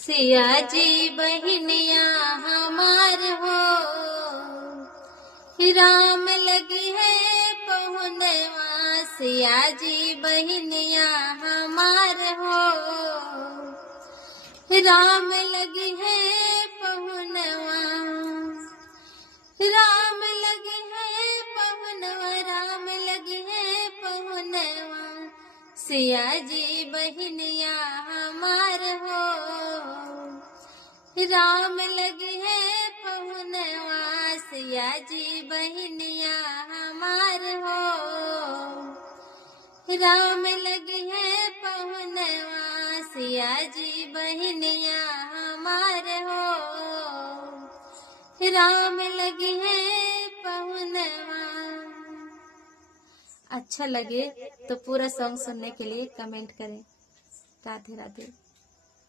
सिया जी बहनिया हमार हो, राम लगी है पहुनवा। सिया जी बहनिया हमार हो, राम लगी है पहुनवा। राम लगी है पहुनवा, राम लगी है पहुनवा। सिया जी बहनिया हमार हो, राम लगी है पहुनवा। सिया जी बहनिया हमार हो, राम लगी है पहुनवा। सिया जी बहनिया हमार हो, राम लगी है पहुनवा। अच्छा लगे तो पूरा सॉन्ग सुनने के लिए कमेंट करें। राधे राधे।